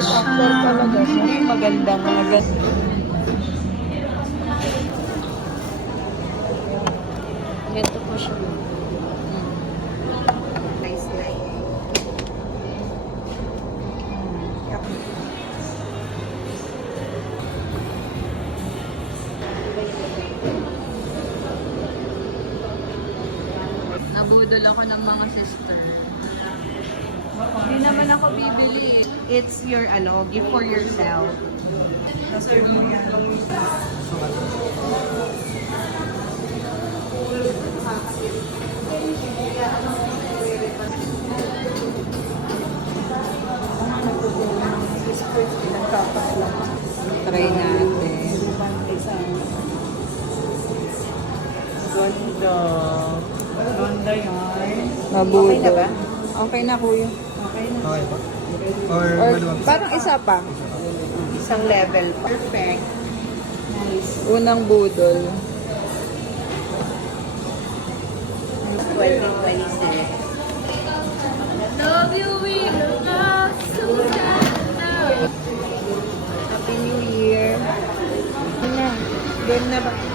voice actor talaga siya. Magandang mga ganito. Ganito po siya. Nice light. Nabudol ako ng mga sister. Hindi naman ako bibili. It's your gift for yourself. Naserve mo yan. Try natin. Ganda. Ganda yan. Mabudol. Okay na ba? Okay na, kuya. Okay na. Okay pa? Or Or maluwag? parang isa pa. Isang level. Perfect. Nice. Unang budol. 2026. Love you, we love Happy New Year. Ano na? Game na ba?